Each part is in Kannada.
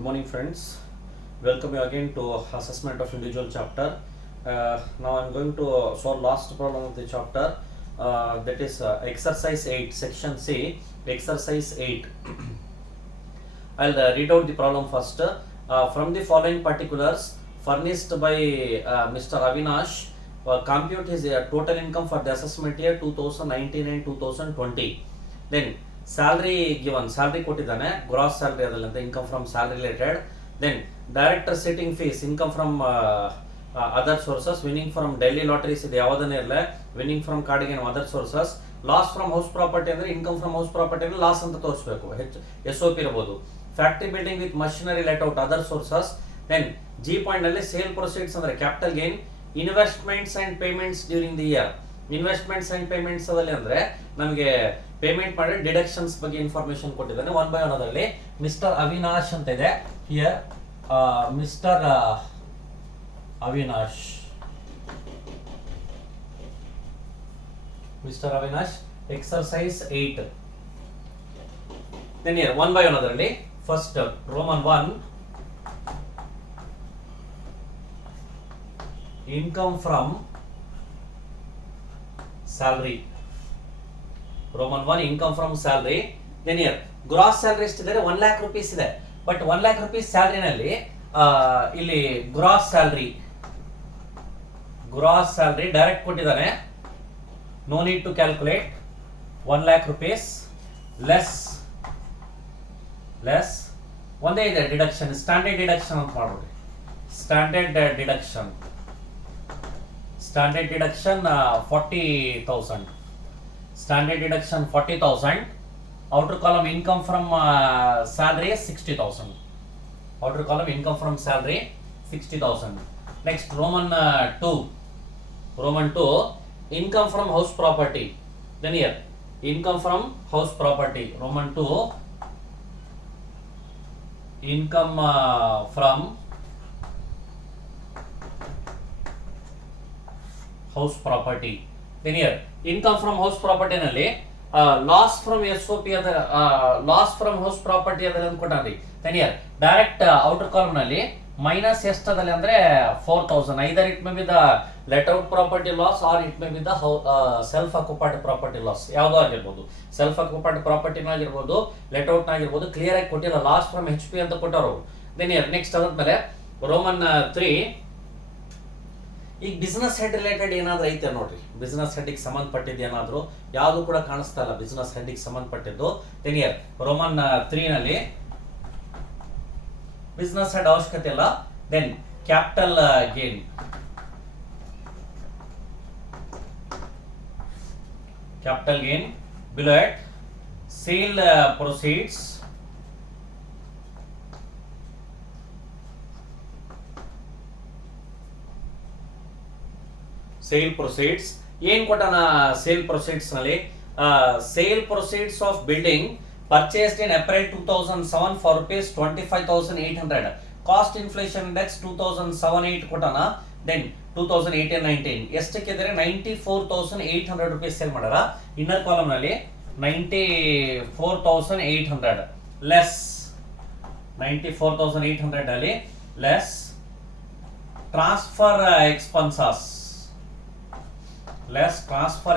Good morning, friends. Welcome you again to assessment of individual chapter. Now I'm going to solve last problem of the chapter. That is exercise 8, section C, exercise 8. I'll read out the problem first. From the following particulars furnished by Mr. Avinash, compute his total income for the assessment year 2019 and 2020. Then salary given, salary ಕೊಟ್ಟಿದ್ದಾನೆ, gross salary ಅದಲ್ಲಂತ, income from salary related. Then director sitting fees, income from other sources, winning from Delhi lotteries ಇದು ಯಾವುದನ್ನೇ ಇರಲ್ಲ, winning from card game other sources, loss from house property ಅಂದ್ರೆ income from house property ಅಂದ್ರೆ loss ಅಂತ ತೋರಿಸಬೇಕು, SOP ಇರಬಹುದು. Factory building with machinery let out other sources. Then G point ನಲ್ಲಿ sale proceeds ಅಂದ್ರೆ capital gain, investments and payments during the year. Investments and payments ಅದಲ್ಲಿ ಅಂದ್ರೆ ನಮಗೆ ಪೇಮೆಂಟ್ ಮಾಡಿ ಡಿಡಕ್ಷನ್ಸ್ ಬಗ್ಗೆ ಇನ್ಫಾರ್ಮೇಶನ್ ಕೊಟ್ಟಿದ್ದಾನೆ. ಒನ್ ಬೈ ಒನ್ ಅದರಲ್ಲಿ ಮಿಸ್ಟರ್ ಅವಿನಾಶ್ ಅಂತ ಇದೆ. Here mister Avinash, exercise 8. Then here one by one ಅದರಲ್ಲಿ first Roman 1, income from salary. Roman 1, income from salary. Then here gross salary ಎಷ್ಟಿದೆ, 1 lakh rupees ಇದೆ. ಬಟ್ 1 lakh rupees salary ನಲ್ಲಿ ಇಲ್ಲಿ gross salary ಡೈರೆಕ್ಟ್ ಕೊಟ್ಟಿದ್ದಾನೆ. No need to calculate. 1 lakh rupees less ಒಂದೇ ಇದೆ ಡಿಡಕ್ಷನ್, ಸ್ಟ್ಯಾಂಡರ್ಡ್ ಡಿಡಕ್ಷನ್ ಅಂತ ಮಾಡ್ಬೋದು. Standard deduction 40,000. Standard deduction 40,000. Outer column income from salary 60,000. Outer column income from salary 60,000. Next Roman 2. Income from house property. Then here income from house property. Roman 2, income from house property. Then here income from house property ನಲ್ಲಿ loss from SOP ಅದರ loss from house property ಅದರ ಅಂದ್ಕೊಂಡ್ರಿ. Then here direct outer column ನಲ್ಲಿ ಮೈನಸ್ ಎಷ್ಟದಲ್ಲಿ ಅಂದ್ರೆ 4,000. either it may be the let out property loss or it may be the self occupied property loss. ಯಾವುದೋ ಆಗಿರಬಹುದು, self occupied property ಆಗಿರಬಹುದು, let out ಆಗಿರಬಹುದು, ಕ್ಲಿಯರ್ ಆಗಿ ಕೊಟ್ಟಿಲ್ಲ. loss from HP ಅಂತ ಕೊಟ್ಟವರು. Then here next ಅದಾದ್ಮೇಲೆ ರೋಮನ್ 3, ಈಗ ಬಿಸ್ನೆಸ್ ಹೆಡ್ ರಿಲೇಟೆಡ್ ಏನಾದ್ರೂ ಐತೆ ನೋಡ್ರಿ, ಬಿಸ್ನೆಸ್ ಹೆಡ್ ಗೆ ಸಂಬಂಧಪಟ್ಟಿದ್ದು ಏನಾದ್ರು ಯಾವುದು ಕೂಡ ಕಾಣಿಸ್ತಾ ಇಲ್ಲ, ಬಿಸ್ನೆಸ್ ಹೆಡ್ ಗೆ ಸಂಬಂಧಪಟ್ಟಿದ್ದು. ದೆನ್ ಹಿಯರ್ ರೋಮನ್ 3 ನಲ್ಲಿ ಬಿಸ್ನೆಸ್ ಹೆಡ್ ಅವಶ್ಯಕತೆ ಇಲ್ಲ. ದೆನ್ ಕ್ಯಾಪಿಟಲ್ ಗೇನ್ ಬಿಲೋ ಎಟ್ ಸೇಲ್ ಪ್ರೊಸೀಡ್ಸ್ ಸೇಲ್ ಪ್ರೊಸೀಡ್ಸ್ ಏನ್ ಕೊಟ್ಟಾನ? ಸೇಲ್ ಪ್ರೊಸೀಡ್ಸ್ ನಲ್ಲಿ sale proceeds of building purchased in April 2007 for rupees 25,800. Cost inflation index 2007-8 ಕೊಟ್ಟಾನ. ದೆನ್ 2018-19 ಎಷ್ಟಕ್ಕಿದ್ರೆ 94,800 rupees ಸೇಲ್ ಮಾಡಾರ. ಇನ್ನರ್ ಕಾಲಮ್ ನಲ್ಲಿ 94,800 ಲೆಸ್ 94,800 ಅಲ್ಲಿ ಲೆಸ್ ಟ್ರಾನ್ಸ್ಫರ್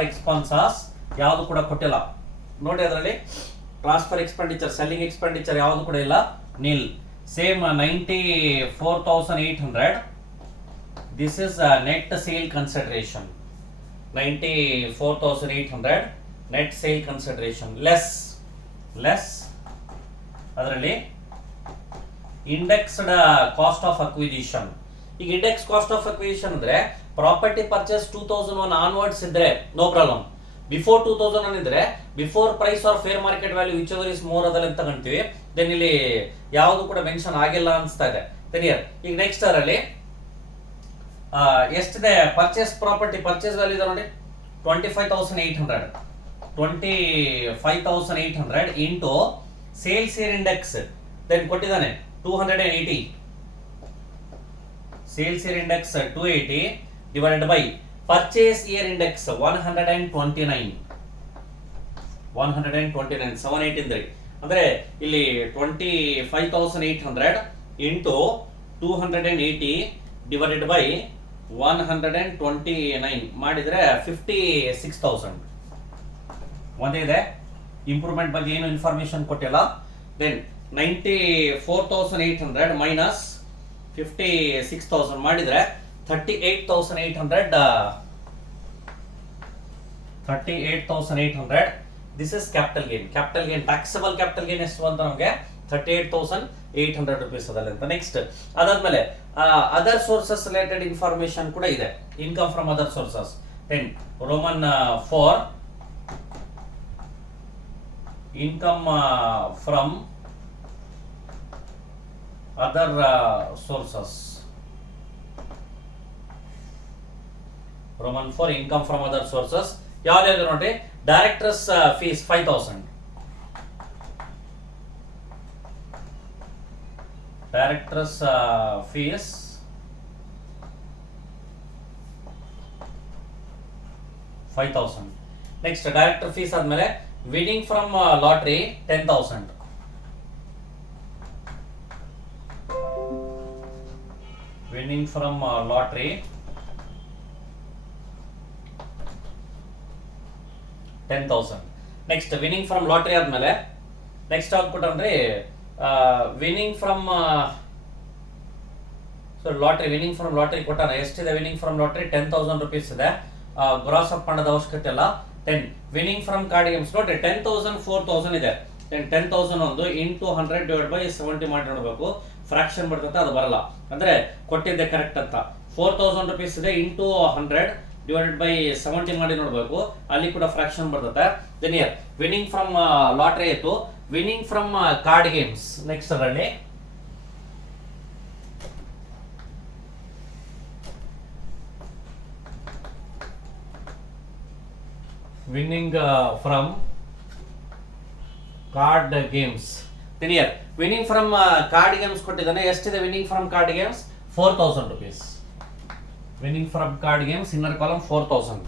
ಎಕ್ಸ್ಪೆನ್ಸಸ್ ಯಾವುದು ಕೂಡ ಕೊಟ್ಟಿಲ್ಲ ನೋಡಿ. ಅದರಲ್ಲಿ ಟ್ರಾನ್ಸ್ಫರ್ ಎಕ್ಸ್ಪೆಂಡಿಚರ್, ಸೆಲ್ಲಿಂಗ್ ಎಕ್ಸ್ಪೆಂಡಿಚರ್ ಯಾವುದು ಕೂಡ ಇಲ್ಲ, nil. Same 94,800. This is net sale consideration. 94,800 net sale consideration less ಅದರಲ್ಲಿ ಇಂಡೆಕ್ಸ್ಡ್ ಕಾಸ್ಟ್ ಆಫ್ ಅಕ್ವಿಸಿಷನ್. ಈಗ ಇಂಡೆಕ್ಸ್ ಕಾಸ್ಟ್ ಆಫ್ ಅಕ್ವಿಸಿಷನ್ ಅಂದ್ರೆ ಪ್ರಾಪರ್ಟಿ ಪರ್ಚೇಸ್ 2001 ಆನ್ವರ್ಡ್ಸ್ ಇದ್ರೆ ನೋ ಪ್ರಾಬ್ಲಮ್. ಬಿಫೋರ್ 2001 ಇದ್ರೆ before price or fair market value whichever is more ಅದರಲ್ಲಿ ತಗೊಂತೀವಿ. ದೆನ್ ಇಲ್ಲಿ ಯಾವುದು ಕೂಡ ಮೆನ್ಷನ್ ಆಗಿಲ್ಲ ಅನ್ಸ್ತಾ ಇದೆ. ದೆನ್ ಹಿಯರ್ ಈಗ ನೆಕ್ಸ್ಟ್ ಅದರಲ್ಲಿ ಎಷ್ಟಿದೆ ಪರ್ಚೇಸ್ ಪ್ರಾಪರ್ಟಿ, ಪರ್ಚೇಸ್ ವ್ಯಾಲ್ಯೂ ಇದೆ ನೋಡಿ 25,800 into sales year index. Then ಕೊಟ್ಟಿದ್ದಾನೆ 280. Sales year index 280 divided by purchase year index 129. 783 ಅಂದ್ರೆ ಇಲ್ಲಿ 25,800 ಇಂಟು 280 ಡಿವೈಡೆಡ್ ಬೈ 129 ಮಾಡಿದರೆ 56,000 ಒಂದೇ ಇದೆ. ಇಂಪ್ರೂವ್ಮೆಂಟ್ ಬಗ್ಗೆ ಏನು ಇನ್ಫಾರ್ಮೇಶನ್ ಕೊಟ್ಟಿಲ್ಲ. ದೆನ್ 94,800 ಮೈನಸ್ 56,000 ಮಾಡಿದ್ರೆ 38,800. This is capital gain. Capital gain taxable capital gain ಎಷ್ಟು ಅಂತ ನಮಗೆ 38,800 rupees ಅದಲ್ಲ ಅಂತ. ನೆಕ್ಸ್ಟ್ ಅದಾದ್ಮೇಲೆ ಅದರ್ ಸೋರ್ಸಸ್ ರಿಲೇಟೆಡ್ ಇನ್ಫಾರ್ಮೇಶನ್ ಕೂಡ ಇದೆ. Income from other sources. Then Roman 4 income from other sources. Roman 4 income from other sources ಯಾವ್ದು ನೋಡಿ. Directors fees 5,000. Directors fees 5,000. Next director fees ಆದ್ಮೇಲೆ winning from lottery 10,000. Winning from lottery 10,000. Next winning from lottery ಆದ್ಮೇಲೆ ನೆಕ್ಸ್ಟ್ ಔಟ್ಪುಟ್ ಅಂದ್ರೆ winning from lottery. Winning from lottery ಕೊಟ್ಟಾರ. ಎಷ್ಟಿದೆ ವಿನ್ನಿಂಗ್ ಫ್ರಮ್ ಲಾಟ್ರಿ? 10,000 rupees ಇದೆ. ಗ್ರಾಸ್ ಅಪ್ ಮಾಡೋದ ಅವಶ್ಯಕತೆ ಇಲ್ಲ. 10 ವಿನ್ನಿಂಗ್ ಫ್ರಮ್ ಕಾರ್ಡ್ ಗೇಮ್ಸ್ ನೋಡ್ರಿ 10,000 4,000 ಇದೆ. 10,000 ಒಂದು ಇಂಟು 100 ಡಿವೈಡ್ ಬೈ 70 ಮಾಡಿ ನೋಡಬೇಕು. ಫ್ರಾಕ್ಷನ್ ಬರ್ತದೆ, ಅದು ಬರಲ್ಲ. ಅಂದ್ರೆ ಕೊಟ್ಟಿದ್ದೆ ಕರೆಕ್ಟ್ ಅಂತ. 4,000 rupees ಇದೆ ಇಂಟು 100 ಡಿವೈಡೆಡ್ ಬೈ 70 ಮಾಡಿ ನೋಡಬೇಕು. ಅಲ್ಲಿ ಕೂಡ ಫ್ರಾಕ್ಷನ್ ಬರ್ತದೆ. Then here winning from lottery ಆಯ್ತು. Winning from card games next ಅದರಲ್ಲಿ winning from card games. Then here winning from card games ಕೊಟ್ಟಿದ್ದಾನೆ. ಎಷ್ಟಿದೆ winning from card games? 4,000 rupees. Winning from card games inner column 4,000.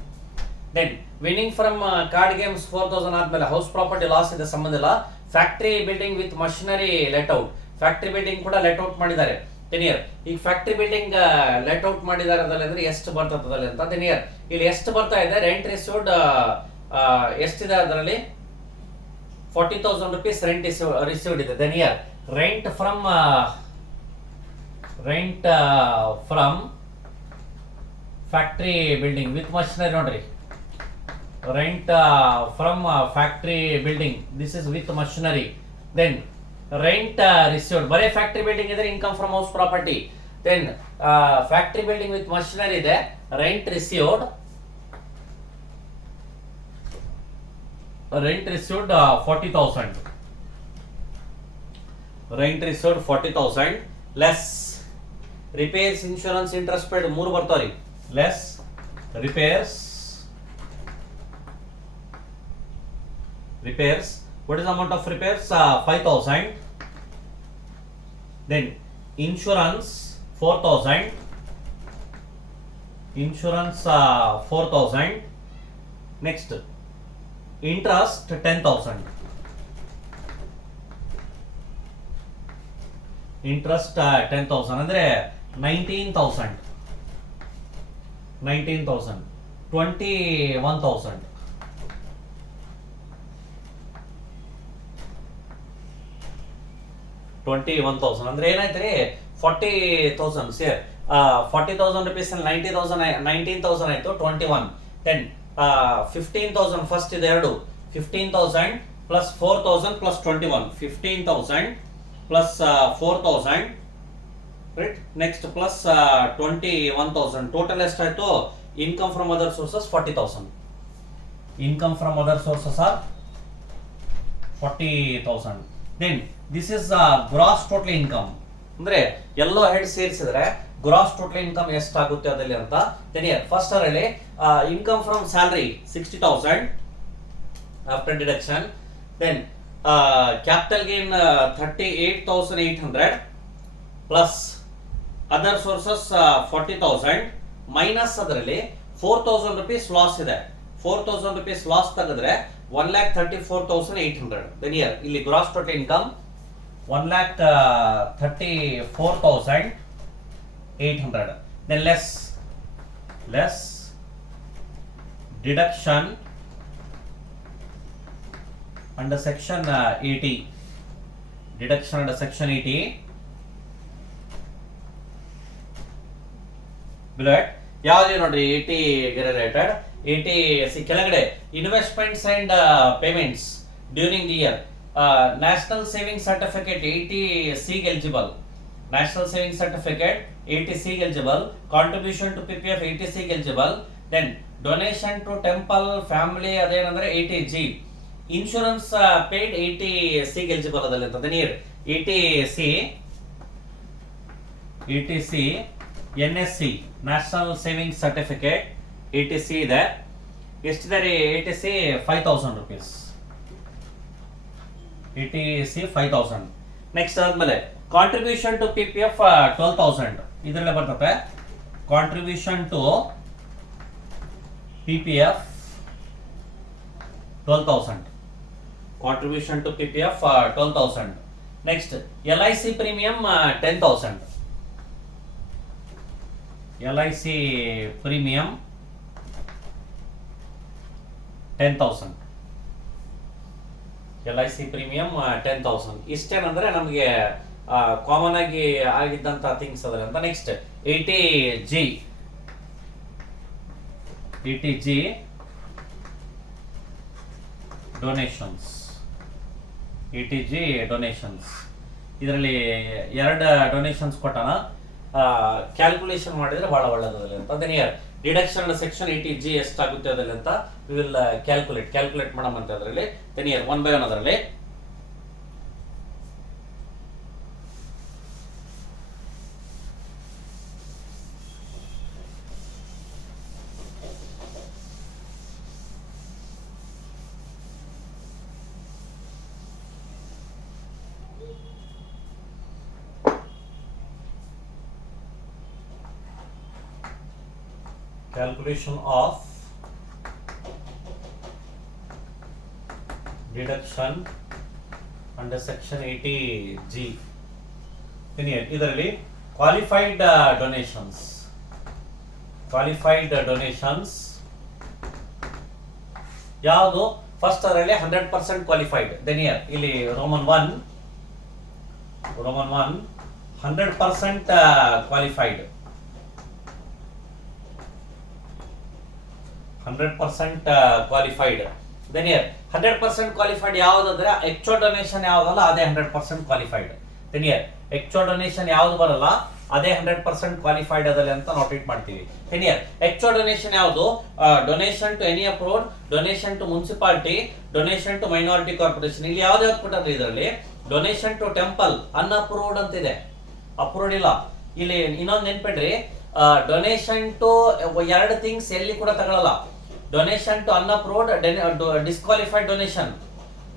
Then winning from card games 4,000 ಆದ್ಮೇಲೆ ಹೌಸ್ ಪ್ರಾಪರ್ಟಿ ಲಾಸ್ ಇದೆ, ಸಂಬಂಧ ಇಲ್ಲ. Factory building with machinery let out. Factory building ಕೂಡ ಲೆಟ್ ಔಟ್ ಮಾಡಿದ್ದಾರೆ. ಟೆನಿಯರ್ ಈಗ ಫ್ಯಾಕ್ಟರಿ ಬಿಲ್ಡಿಂಗ್ ಲೆಟ್ ಔಟ್ ಮಾಡಿದ್ದಾರೆ ಅಂದ್ರೆ ಎಷ್ಟು ಬರ್ತದೆ ಅಂತ. ಟೆನಿಯರ್ ಇಲ್ಲಿ ಎಷ್ಟು ಬರ್ತಾ ಇದೆ? ರೆಂಟ್ ರಿಸೀವ್ಡ್ ಎಷ್ಟಿದೆ ಅದರಲ್ಲಿ? 40,000 rupees ರೆಂಟ್ ರಿಸೀವ್ಡ್ ಇದೆ. Then year rent from factory building with machinery ನೋಡ್ರಿ. Rent from factory building, this is with machinery. Then rent received ಬರೀ ಫ್ಯಾಕ್ಟರಿ ಬಿಲ್ಡಿಂಗ್ ಇದ್ರೆ income from house property. Then factory building with machinery ಇದೆ. Rent received 40,000. Rent received 40,000 less repairs insurance interest paid 3 ಬರ್ತಾವ್ರಿ. Less repairs. What is the amount of repairs? 5,000. Then insurance 4,000. 4,000. Next interest 10,000. Interest 10,000 ಅಂದ್ರೆ 19,000. 21,000. 21,000 ಅಂದ್ರೆ ಏನಾಯ್ತ್ರಿ? 40,000 ಸೇರ್ 40,000 rupees 19,000 ಆಯ್ತು. 21. Then 15,000 ಫಸ್ಟ್ ಇದೆ ಎರಡು. 15,000 plus 4,000 plus 21. 15,000 plus 4,000 right. Next plus 21,000 total ಎಷ್ಟಾಯ್ತು? Income from other sources 40,000. Income from other sources are 40,000. Then this is gross total income ಅಂದ್ರೆ ಎಲ್ಲೋ ಹೆಡ್ ಸೇರಿಸಿದ್ರೆ ಗ್ರಾಸ್ ಟೋಟಲ್ ಇನ್ಕಮ್ ಎಷ್ಟಾಗುತ್ತೆ ಅದಲ್ಲಿ ಅಂತ. ದೆನ್ ಫಸ್ಟ್ ಅದರಲ್ಲಿ income from salary 60,000 after deduction. Then capital gain 38,800 plus other sources 40,000 minus ಅದರಲ್ಲಿ 4,000 rupees ಲಾಸ್ ಇದೆ. 4,000 rupees ಲಾಸ್ ತೆಗೆದ್ರೆ 1,34,800. ದೆನ್ ಇಲ್ಲಿ gross total income 1,34,800. Then less deduction under section 80. Deduction under section 80. Below ಯಾವ್ದು ನೋಡ್ರಿ 80 ರಿಲೇಟೆಡ್ 80 ಕೆಳಗಡೆ investments and payments during the year national saving certificate 80C eligible national saving certificate 80C eligible contribution to PPF 80C eligible then donation to temple family ಅದೇನಂದ್ರೆ 80G insurance paid 80C eligible ಅದಲ್ಲ ಅಂತ then year 80C NSC national saving certificate 80C ಇದೆ ಎಷ್ಟಿದೆ ರೀ 80C 5,000 rupees 80C 5,000 ನೆಕ್ಸ್ಟ್ ಆದ್ಮೇಲೆ ಕಾಂಟ್ರಿಬ್ಯೂಷನ್ ಟು PPF 12,000 ಇದರಲ್ಲೇ ಬರ್ತದೆ contribution to PPF 12,000 contribution to PPF 12,000 next LIC premium 10,000 LIC premium 10,000 LIC premium 10,000 ಇಷ್ಟೇನಂದ್ರೆ ನಮಗೆ ಕಾಮನ್ ಆಗಿ ಆಗಿದ್ದಂತ ಥಿಂಗ್ಸ್ ಅದರ ಅಂತ next 80G donations 80G donations ಇದರಲ್ಲಿ ಎರಡು ಡೊನೇಷನ್ಸ್ ಕೊಟ್ಟಾನ ಕ್ಯಾಲ್ಕುಲೇಷನ್ ಮಾಡಿದ್ರೆ ಬಹಳ ಒಳ್ಳೆಯದಲ್ಲಿ ಅಂತ ಅದನ್ನ ಡಿಡಕ್ಷನ್ ಸೆಕ್ಷನ್ 80G ಎಷ್ಟಾಗುತ್ತೆ ಅದರಲ್ಲಿ ಅಂತ ವಿಲ್ ಕ್ಯಾಲ್ಕುಲೇಟ್ ಮಾಡಮ್ ಅಂತ ಅದರಲ್ಲಿ ದೆನ್ ಇಯರ್ 1 by 1 ಅದರಲ್ಲಿ calculation of deduction under section 80G ಇದರಲ್ಲಿ qualified donations ಯಾವುದು ಫಸ್ಟ್ ಅದರಲ್ಲಿ 100% ಕ್ವಾಲಿಫೈಡ್ ದೆನ್ ಇಯರ್ ಇಲ್ಲಿ roman 1 100% qualified 100% qualified then year 100% qualified ಯಾವುದಂದ್ರೆ ಆಕ್ಚುಯಲ್ ಡೊನೇಷನ್ ಯಾವುದಲ್ಲ ಅದೇ 100% qualified then year actual donation ಯಾವುದು ಬರಲ್ಲ ಅದೇ 100% ಕ್ವಾಲಿಫೈಡ್ ಅದಲ್ಲ ಅಂತ ನೋಟೇಟ್ ಮಾಡ್ತೀವಿ ದೆನ್ ಇಯರ್ ಆಕ್ಚುಯಲ್ ಡೊನೇಷನ್ ಯಾವುದು donation to any approved donation to municipality donation to minority corporation ಇಲ್ಲಿ ಯಾವ್ದು ಕೊಟ್ಟರೆ ಇದರಲ್ಲಿ ಡೊನೇಷನ್ ಟು ಟೆಂಪಲ್ ಅನ್ಅಪ್ರೂವ್ಡ್ ಅಂತ ಇದೆ ಅಪ್ರೂವ್ಡ್ ಇಲ್ಲ ಇಲ್ಲಿ ಇನ್ನೊಂದು ನೆನ್ಪಿಡ್ರಿ ಡೊನೇಷನ್ ಟು ಎರಡು ಥಿಂಗ್ಸ್ ಎಲ್ಲಿ ಕೂಡ ತಗೊಳ್ಳಲ್ಲ donation to unapproved disqualified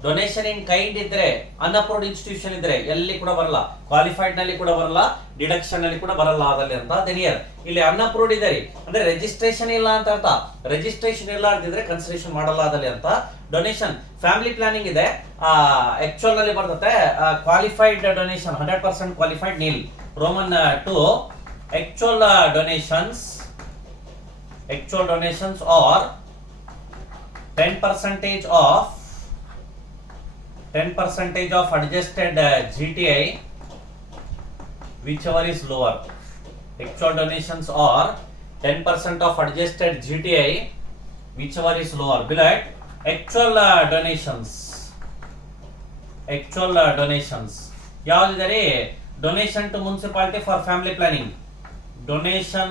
donation in kind ಇದ್ರೆ ಅನ್ಅಪ್ರೂವ್ಡ್ ಇನ್ಸ್ಟಿಟ್ಯೂಷನ್ ಇದ್ರೆ ಎಲ್ಲಿ ಕೂಡ ಬರಲ್ಲ ಕ್ವಾಲಿಫೈಡ್ ನಲ್ಲಿ ಕೂಡ ಬರಲ್ಲ ಡಿಡಕ್ಷನ್ ನಲ್ಲಿ ಕೂಡ ಬರಲ್ಲ ಅದಲ್ಲಿ ಅಂತ ದೆನ್ ಇಯರ್ ಇಲ್ಲಿ ಅನ್ಅಪ್ರೂವ್ಡ್ ಇದೆ ಅಂದ್ರೆ ರಿಜಿಸ್ಟ್ರೇಷನ್ ಇಲ್ಲ ಅಂತ ಅರ್ಥ ರಿಜಿಸ್ಟ್ರೇಷನ್ ಇಲ್ಲ ಅಂತಿದ್ರೆ ಕನ್ಸಿಡರೇಷನ್ ಮಾಡಲ್ಲ ಅದಲ್ಲಿ ಅಂತ ಡೊನೇಷನ್ ಫ್ಯಾಮಿಲಿ ಪ್ಲಾನಿಂಗ್ ಇದೆ ಆಕ್ಚುಯಲ್ ನಲ್ಲಿ ಬರ್ತದೆ qualified donation 100% qualified nil roman 2 actual donations are 10% of adjusted GTI whichever is lower. Actual donations are 10% of adjusted GTI whichever is lower. Below it, actual donations ಯಾವುದಿದೆ donation to municipality for family planning donation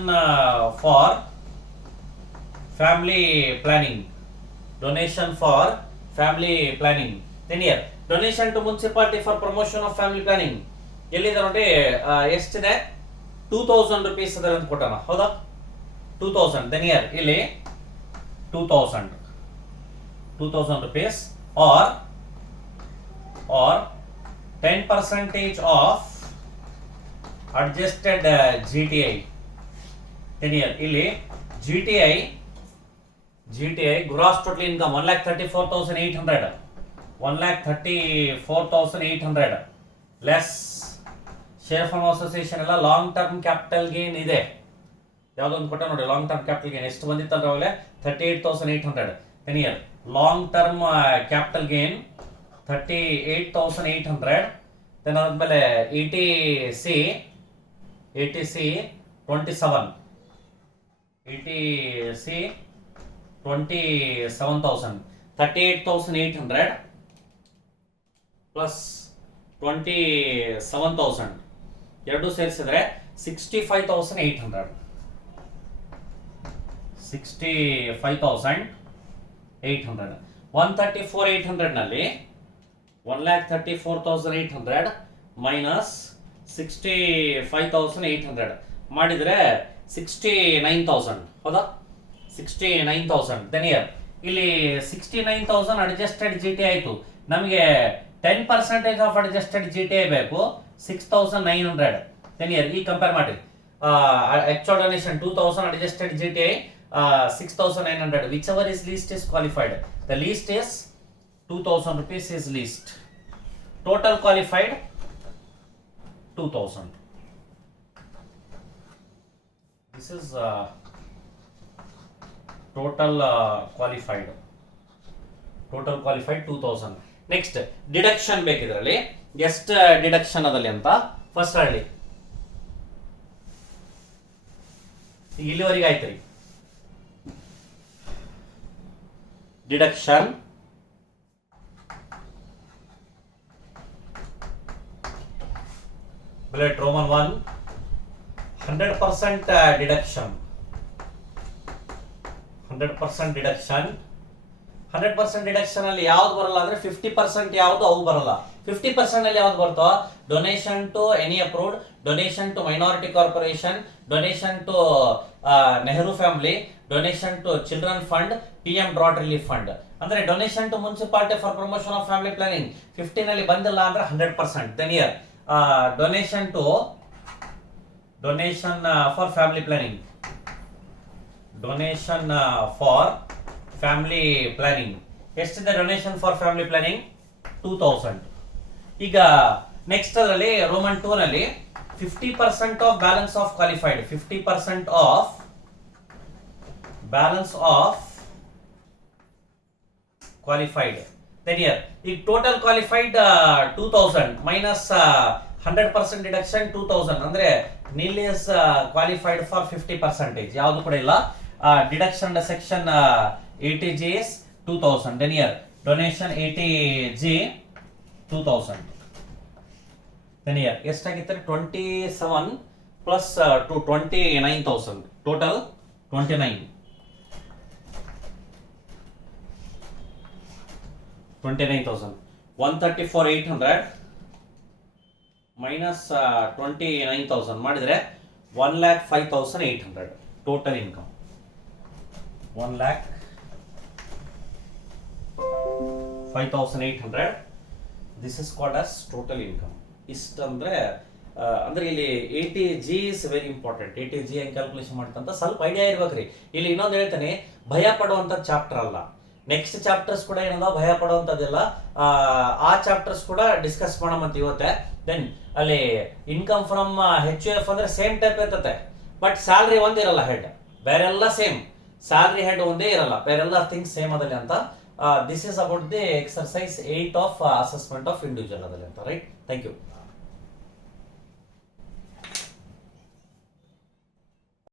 for family planning then here donation to municipality for promotion of family planning ಎಲ್ಲಿದೆ ನೋಡಿ ಎಷ್ಟಿದೆ 2000 rupees ಅದರ ಅಂತ ಕೊಟ್ಟನ ಹೌದಾ 2000 then here ಇಲ್ಲಿ 2000 rupees or 10% of adjusted GTI then here ಇಲ್ಲಿ GTI gross total income 1,34,800 less share firm association ಎಲ್ಲ ಲಾಂಗ್ ಟರ್ಮ್ ಕ್ಯಾಪಿಟಲ್ ಗೇನ್ ಇದೆ. ಯಾವುದೋ ಒಂದು ಕೊಟ್ಟ ನೋಡಿ, ಲಾಂಗ್ ಟರ್ಮ್ ಕ್ಯಾಪಿಟಲ್ ಗೇನ್ ಎಷ್ಟು ಬಂದಿತ್ತಂದ್ರೆ ಅವಾಗಲೇ 38,800 10 year. Long term capital gain 38,800. Then ಅದಾದ್ಮೇಲೆ ಇ ಟಿ ಸಿ 27 27,000 38,800 ಪ್ಲಸ್ 27,000 ಎರಡು ಸೇರಿಸಿದ್ರೆ 65,800 134,800 ನಲ್ಲಿ 1,34,800 ಮೈನಸ್ 65,800 ಮಾಡಿದ್ರೆ 69,000 ಹೌದಾ? 69,000 ದೆನ್ ಇಯರ್ ಇಲ್ಲಿ 69,000 ಅಡ್ಜಸ್ಟೆಡ್ ಜಿ ಟಿ ಆಯಿತು. ನಮಗೆ 10% of adjusted G T I ಬೇಕು 6,900 ದೆನ್ ಇಯರ್. ಈ ಕಂಪೇರ್ ಮಾಡಿ actual donation 2,000 adjusted G T I 6,900. whichever is least is qualified. The least is 2,000 rupees is least. Total qualified 2,000. This is total qualified 2,000. Next deduction ಬೇಕಿದ್ರಲ್ಲಿ ಎಷ್ಟು ಡಿಡಕ್ಷನ್ ಅದಲ್ಲಿ ಅಂತ ಫಸ್ಟ್ ಹೇಳಿ. ಇಲ್ಲಿವರೆಗೆ ಆಯ್ತು ರೀ deduction. Bullet Roman 1 100% deduction 100% deduction 100% deduction ಅಲ್ಲಿ ಯಾವ್ದು ಬರಲ್ಲ ಅಂದ್ರೆ 50% ಯಾವ್ದು ಅವು ಬರಲ್ಲ. 50% ಅಲ್ಲಿ ಯಾವ್ದು ಬರ್ತೋ? Donation to any approved, donation to minority corporation, donation to Nehru family, donation to children fund, PM drought relief fund. ಅಂದ್ರೆ donation to municipality for promotion of family planning 15 ಅಲ್ಲಿ ಬಂದಿಲ್ಲ ಅಂದ್ರೆ 100%. Then year donation for family planning, donation for family planning ಎಷ್ಟಿದೆ? Donation for family planning 2,000. ಈಗ ನೆಕ್ಸ್ಟ್ ಅದರಲ್ಲಿ ರೋಮನ್ 2 ನಲ್ಲಿ 50% of balance of qualified, 50% of balance of qualified. Then year ಈಗ ಟೋಟಲ್ ಕ್ವಾಲಿಫೈಡ್ 2,000 ಮೈನಸ್ 100% ಡಿಡಕ್ಷನ್ 2,000 ಅಂದ್ರೆ ನಿಲ್ ಇಸ್ ಕ್ವಾಲಿಫೈಡ್ ಫಾರ್ 50%. ಯಾವುದು ಕೂಡ ಇಲ್ಲ. Deduction section 80G is 2,000. Then here donation 80G 2,000. Then here ಎಷ್ಟಾಗಿತ್ತು? 27 plus 29,000 total 29. 29,000 134,800 minus 29,000 ಮಾಡಿದ್ರೆ 1,05,800 total income. 1,05,800. This is called as total income. ಇಷ್ಟ ಅಂದ್ರೆ ಇಲ್ಲಿ 80G is very important. 80G ಹೆಂಗ್ ಕ್ಯಾಲ್ಕುಲೇಷನ್ ಮಾಡ್ತಂತ ಸ್ವಲ್ಪ ಐಡಿಯಾ ಇರ್ಬೇಕ್ರಿ. ಇಲ್ಲಿ ಇನ್ನೊಂದು ಹೇಳ್ತೇನೆ, ಭಯ ಪಡುವಂತ ಚಾಪ್ಟರ್ ಅಲ್ಲ. ನೆಕ್ಸ್ಟ್ ಚಾಪ್ಟರ್ಸ್ ಕೂಡ ಏನದ ಭಯ ಪಡುವಂತದ್ದೆಲ್ಲ, ಆ ಚಾಪ್ಟರ್ಸ್ ಕೂಡ ಡಿಸ್ಕಸ್ ಮಾಡಮಂತ ಇವತ್ತೆ. ದೆನ್ ಅಲ್ಲಿ ಇನ್ಕಮ್ ಫ್ರಮ್ HUF ಅಂದ್ರೆ ಸೇಮ್ ಟೈಪ್ ಇರ್ತತೆ, ಬಟ್ ಸ್ಯಾಲ್ರಿ ಒಂದಿರಲ್ಲ, ಹೆಡ್ ಬೇರೆಲ್ಲ ಸೇಮ್. ಸ್ಯಾಲ್ರಿ ಹೆಡ್ ಒಂದೇ ಇರಲ್ಲ, ಬೇರೆಲ್ಲ ಥಿಂಗ್ಸ್ ಸೇಮ್ ಅದಲ್ಲಿ ಅಂತ. This is about the exercise 8 of assessment of individual ಅದಲ್ಲಿ ಅಂತ. Right, thank you.